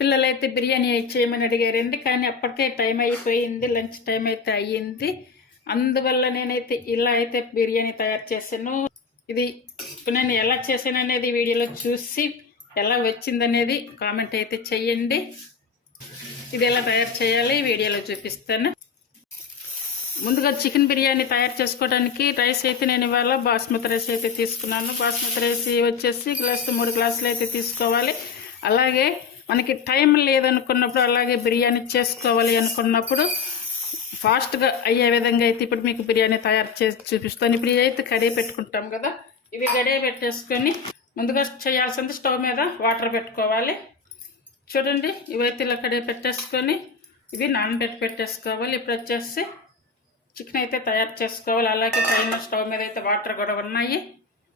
పిల్లలైతే బిర్యానీ చేయమని అడిగారండి, కానీ అప్పటికే టైం అయిపోయింది, లంచ్ టైం అయితే అయ్యింది. అందువల్ల నేనైతే ఇలా అయితే బిర్యానీ తయారు చేశాను. ఇది నేను ఎలా చేశాను అనేది వీడియోలో చూసి ఎలా వచ్చిందనేది కామెంట్ అయితే చెయ్యండి. ఇది ఎలా తయారు చేయాలి వీడియోలో చూపిస్తాను. ముందుగా చికెన్ బిర్యానీ తయారు చేసుకోవడానికి రైస్ అయితే నేను ఇవాళ బాస్మతి రైస్ అయితే తీసుకున్నాను. బాస్మతి రైస్ వచ్చేసి 3 గ్లాసులు అయితే తీసుకోవాలి. అలాగే మనకి టైం లేదనుకున్నప్పుడు, అలాగే బిర్యానీ చేసుకోవాలి అనుకున్నప్పుడు ఫాస్ట్గా అయ్యే విధంగా అయితే ఇప్పుడు మీకు బిర్యానీ తయారు చేసి చూపిస్తాను. ఇప్పుడు ఇదైతే కడిగి పెట్టుకుంటాం కదా, ఇవి గడియ పెట్టేసుకొని ముందుగా చేయాల్సింది స్టవ్ మీద వాటర్ పెట్టుకోవాలి. చూడండి, ఇవైతే ఇలా కడిగి పెట్టేసుకొని ఇవి పెట్టేసుకోవాలి. ఇప్పుడు వచ్చేసి చికెన్ అయితే తయారు చేసుకోవాలి. అలాగే పైన స్టవ్ మీద అయితే వాటర్ కూడా ఉన్నాయి.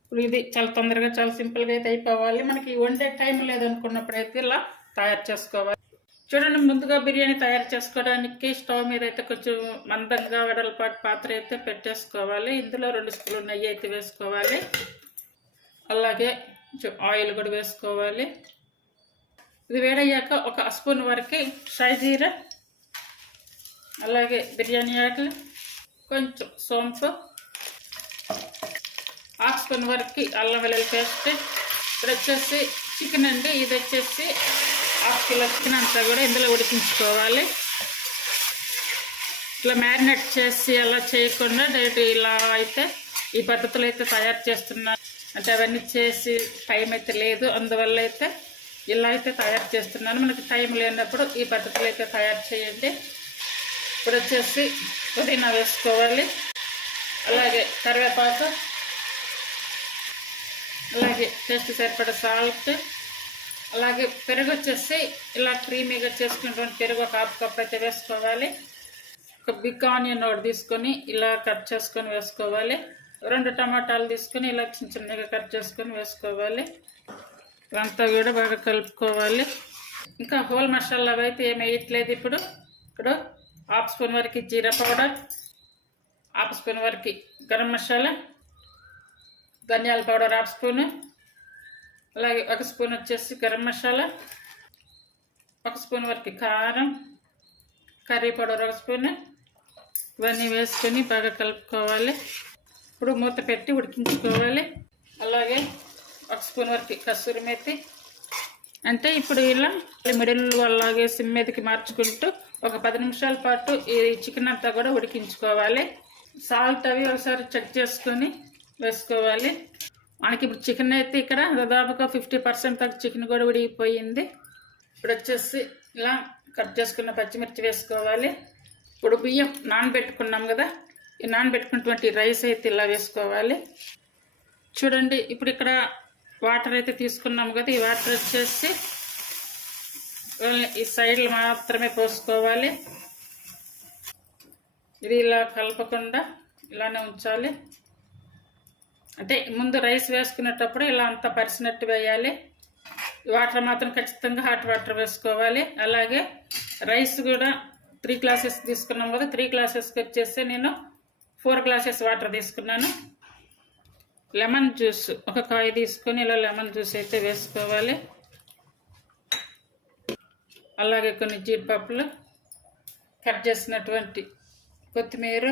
ఇప్పుడు ఇది చాలా తొందరగా, చాలా సింపుల్గా అయితే అయిపోవాలి. మనకి వండే టైం లేదనుకున్నప్పుడు అయితే ఇలా తయారు చేసుకోవాలి. చూడండి, ముందుగా బిర్యానీ తయారు చేసుకోవడానికి స్టవ్ మీద అయితే కొంచెం మందంగా వెడల్పాటి పాత్ర అయితే పెట్టేసుకోవాలి. ఇందులో 2 స్పూన్లు నెయ్యి అయితే వేసుకోవాలి. అలాగే ఆయిల్ కూడా వేసుకోవాలి. ఇది వేడయ్యాక 1 స్పూన్ వరకు షాజీరా, అలాగే బిర్యానీ ఆకులు, కొంచెం సోంపు, 1/2 స్పూన్ వరకు అల్లం వెల్లుల్లి పేస్ట్. ఇప్పుడు వచ్చేసి చికెన్ అండి, ఇది వచ్చేసి 1/2 కిలో చికెన్ అంతా కూడా ఇందులో ఉడికించుకోవాలి. ఇట్లా మ్యారినేట్ చేసి అలా చేయకుండా డైరెక్ట్ ఇలా అయితే ఈ పద్ధతులు అయితే తయారు చేస్తున్నాను. అంటే అవన్నీ చేసి టైం అయితే లేదు, అందువల్ల అయితే ఇలా అయితే తయారు చేస్తున్నాను. మనకి టైం లేనప్పుడు ఈ పద్ధతులు అయితే తయారు చేయండి. ఇప్పుడు వచ్చేసి పుదీనా వేసుకోవాలి, అలాగే కరివేపాకు, అలాగే టేస్ట్ సరిపడా సాల్ట్, అలాగే పెరుగు వచ్చేసి ఇలా క్రీమీగా చేసుకున్నటువంటి పెరుగు 1/2 కప్ అయితే వేసుకోవాలి. ఒక బిగ్ ఆనియన్ ఒకటి తీసుకొని ఇలా కట్ చేసుకొని వేసుకోవాలి. 2 టమాటాలు తీసుకొని ఇలా చిన్నగా కట్ చేసుకొని వేసుకోవాలి. ఇవంతా కూడా బాగా కలుపుకోవాలి. ఇంకా హోల్ మసాలా అయితే ఏమి వేయట్లేదు. ఇప్పుడు ఇక్కడ 1/2 స్పూన్ వరకు జీరా పౌడర్, 1/2 స్పూన్ వరకు గరం మసాలా, ధనియాల పౌడర్ 1/2 స్పూను, అలాగే 1 స్పూన్ వచ్చేసి గరం మసాలా, 1 స్పూన్ వరకు కారం, కర్రీ పౌడర్ 1 స్పూను, ఇవన్నీ వేసుకొని బాగా కలుపుకోవాలి. ఇప్పుడు మూత పెట్టి ఉడికించుకోవాలి. అలాగే 1 స్పూన్ వరకు కస్తూరి మేతి. అంటే ఇప్పుడు ఇలా మిడిల్ అలాగే సిమ్ మీదకి మార్చుకుంటూ ఒక 10 నిమిషాల పాటు ఈ చికెన్ అంతా కూడా ఉడికించుకోవాలి. సాల్ట్ అవి ఒకసారి చెక్ చేసుకొని వేసుకోవాలి. మనకి ఇప్పుడు చికెన్ అయితే ఇక్కడ దాదాపుగా 50% దాకా చికెన్ కూడా ఉడికిపోయింది. ఇప్పుడు వచ్చేసి ఇలా కట్ చేసుకున్న పచ్చిమిర్చి వేసుకోవాలి. ఇప్పుడు బియ్యం నానబెట్టుకున్నాం కదా, ఈ నానబెట్టుకున్నటువంటి రైస్ అయితే ఇలా వేసుకోవాలి. చూడండి, ఇప్పుడు ఇక్కడ వాటర్ అయితే తీసుకున్నాము కదా, ఈ వాటర్ వచ్చేసి ఈ సైడ్లు మాత్రమే పోసుకోవాలి. ఇది ఇలా కలపకుండా ఇలానే ఉంచాలి. అంటే ముందు రైస్ వేసుకునేటప్పుడు ఇలా అంతా పరిచినట్టు వేయాలి. వాటర్ మాత్రం ఖచ్చితంగా హాట్ వాటర్ వేసుకోవాలి. అలాగే రైస్ కూడా 3 గ్లాసెస్ తీసుకున్నాం కదా, 3 గ్లాసెస్కి వచ్చేసి నేను 4 గ్లాసెస్ వాటర్ తీసుకున్నాను. లెమన్ జ్యూస్ ఒక కాయ తీసుకొని ఇలా లెమన్ జ్యూస్ అయితే వేసుకోవాలి. అలాగే కొన్ని జీడిపప్పులు, కట్ చేసినటువంటి కొత్తిమీర,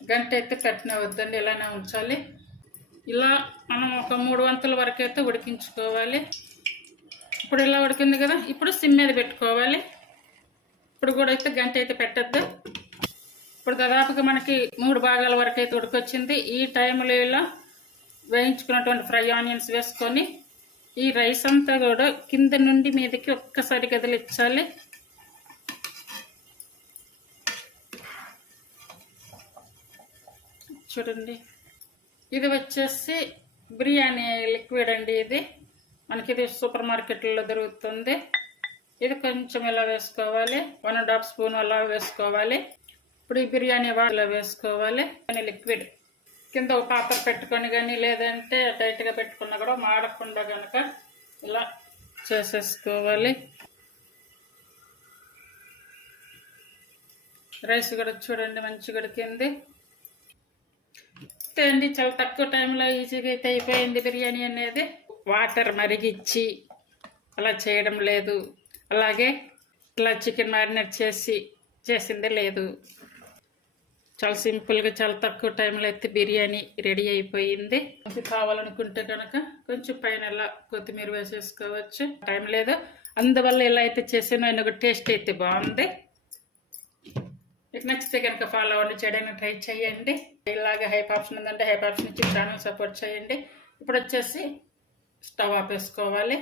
గంట అయితే పెట్టినవద్దండి, ఇలానే ఉంచాలి. ఇలా మనం ఒక 3 వంతుల వరకు అయితే ఉడికించుకోవాలి. ఇప్పుడు ఇలా ఉడికింది కదా, ఇప్పుడు సిమ్ మీద పెట్టుకోవాలి. ఇప్పుడు కూడా అయితే గంట అయితే పెట్టద్దు. ఇప్పుడు దాదాపుగా మనకి 3 భాగాల వరకు అయితే ఉడికొచ్చింది. ఈ టైంలో ఇలా వేయించుకున్నటువంటి ఫ్రై ఆనియన్స్ వేసుకొని ఈ రైస్ అంతా కూడా కింద నుండి మీదకి ఒక్కసారి కదిలించాలి. చూడండి, ఇది వచ్చేసి బిర్యానీ లిక్విడ్ అండి. ఇది మనకి ఇది సూపర్ మార్కెట్లో దొరుకుతుంది. ఇది కొంచెం ఇలా వేసుకోవాలి, 1.5 స్పూన్ అలా వేసుకోవాలి. ఇప్పుడు ఈ బిర్యానీ వాటిలో వేసుకోవాలి. లిక్విడ్ కింద ఒక పాత్ర పెట్టుకొని కానీ లేదంటే టైట్గా పెట్టుకున్నా కూడా మాడకుండా కనుక ఇలా చేసేసుకోవాలి. రైస్ కూడా చూడండి మంచిగా ఉడికింది. అండి చాలా తక్కువ టైంలో ఈజీగా అయితే అయిపోయింది బిర్యానీ అనేది. వాటర్ మరిగిచ్చి అలా చేయడం లేదు. అలాగే ఇలా చికెన్ మ్యారినేట్ చేసిందే లేదు. చాలా సింపుల్గా చాలా తక్కువ టైంలో అయితే బిర్యానీ రెడీ అయిపోయింది. కావాలనుకుంటే కనుక కొంచెం పైన ఇలా కొత్తిమీర వేసేసుకోవచ్చు. టైం లేదు, అందువల్ల ఇలా అయితే చేసాను. ఆయన టేస్ట్ అయితే బాగుంది. మీకు నచ్చితే కనుక ఫాలో అవ్వండి, చేయడానికి ట్రై చేయండి. ఇలాగే హైప్ ఆప్షన్ ఉందంటే హైప్ ఆప్షన్ ఇచ్చి ఛానల్ సపోర్ట్ చేయండి. ఇప్పుడు వచ్చేసి స్టవ్ ఆపేసుకోవాలి.